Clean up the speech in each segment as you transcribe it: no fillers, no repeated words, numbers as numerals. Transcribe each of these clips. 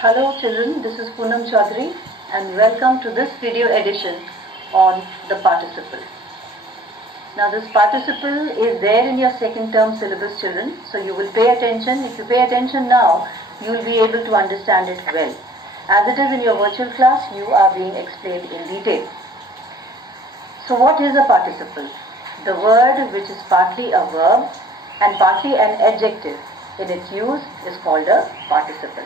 Hello children, this is Poonam and welcome to this video edition on the participle. Now this participle is there in your second term syllabus children, so you will pay attention. If you pay attention now, you will be able to understand it well. As it is in your virtual class, you are being explained in detail. So what is a participle? The word which is partly a verb and partly an adjective in its use is called a participle.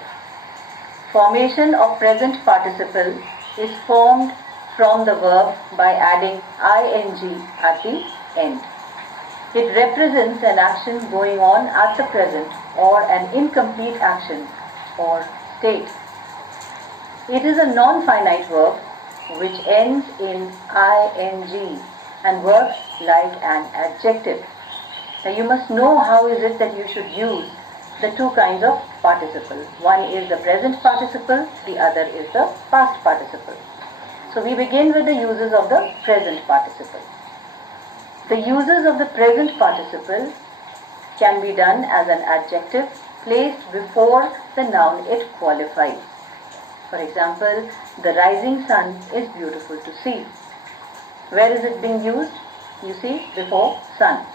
Formation of present participle is formed from the verb by adding ing at the end. It represents an action going on at the present or an incomplete action or state. It is a non-finite verb which ends in ing and works like an adjective. Now you must know how is it that you should use the two kinds of participle. One is the present participle, the other is the past participle. So we begin with the uses of the present participle. The uses of the present participle can be done as an adjective placed before the noun it qualifies. For example, the rising sun is beautiful to see. Where is it being used? You see, before sun.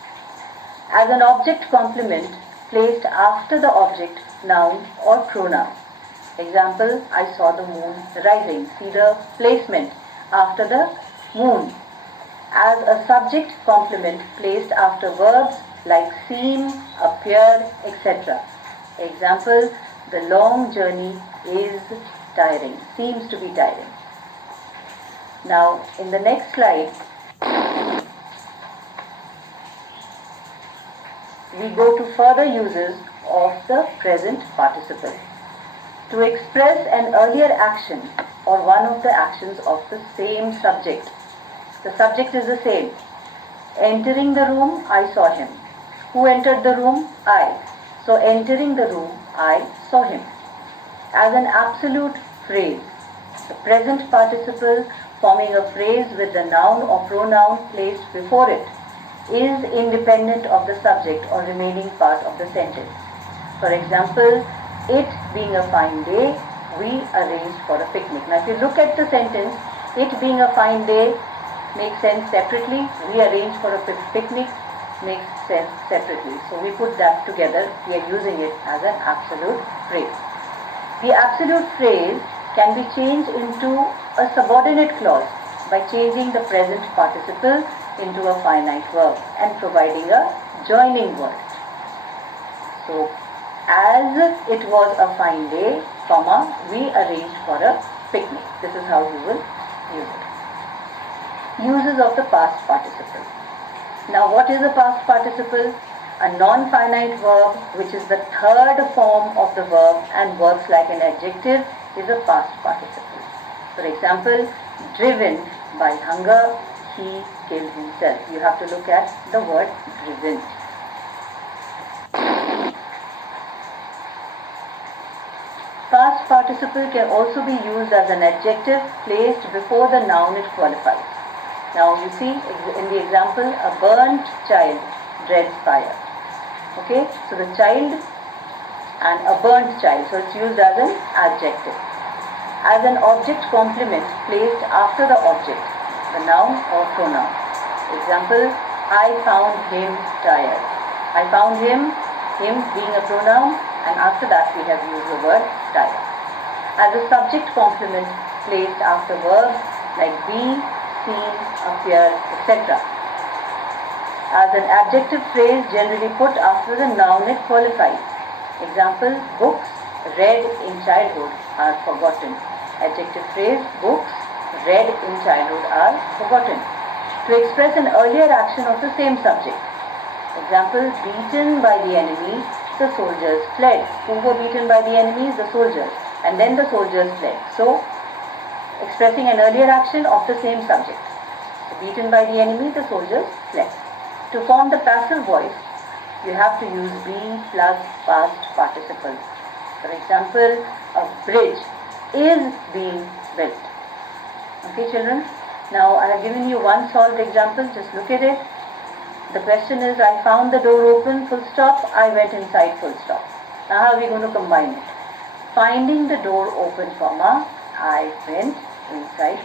As an object complement placed after the object, noun or pronoun. Example, I saw the moon rising. See the placement after the moon. As a subject complement placed after verbs like seem, appear, etc. Example, the long journey is tiring, seems to be tiring. Now, in the next slide, we go to further uses of the present participle. To express an earlier action or one of the actions of the same subject. The subject is the same. Entering the room, I saw him. Who entered the room? I. So entering the room, I saw him. As an absolute phrase, the present participle forming a phrase with the noun or pronoun placed before it is independent of the subject or remaining part of the sentence. For example, it being a fine day, we arranged for a picnic. Now if you look at the sentence, it being a fine day makes sense separately, we arranged for a picnic makes sense separately. So we put that together, we are using it as an absolute phrase. The absolute phrase can be changed into a subordinate clause by changing the present participle into a finite verb and providing a joining word. So, as it was a fine day, comma, we arranged for a picnic. This is how you will use it. Uses of the past participle. Now, what is a past participle? A non-finite verb which is the third form of the verb and works like an adjective is a past participle. For example, driven by hunger, he killed himself. You have to look at the word driven. Past participle can also be used as an adjective placed before the noun it qualifies. Now you see in the example, a burnt child dreads fire. Okay, so the child and a burnt child, so it's used as an adjective. As an object complement placed after the object, the noun or pronoun. Example, I found him tired. I found him being a pronoun, and after that we have used the word tired. As a subject complement placed after verbs like be, see, appear, etc. As an adjective phrase generally put after the noun it qualifies. Example, books read in childhood are forgotten. Adjective phrase, books read in childhood are forgotten. To express an earlier action of the same subject. Example, beaten by the enemy, the soldiers fled. Who were beaten by the enemies? The soldiers. And then the soldiers fled. So, expressing an earlier action of the same subject. So, beaten by the enemy, the soldiers fled. To form the passive voice, you have to use be plus past participle. For example, a bridge is being built. Okay, children? Now, I have given you one solved example. Just look at it. The question is, I found the door open, full stop. I went inside, full stop. Now, how are we going to combine it? finding the door open, comma, I went inside,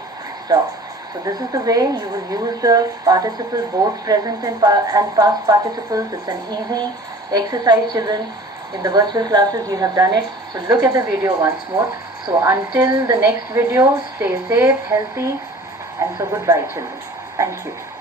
stop. So this is the way you will use the participle, both present and past participles. It's an easy exercise, children. In the virtual classes you have done it. So look at the video once more. So until the next video, stay safe, healthy, and so goodbye, children. Thank you.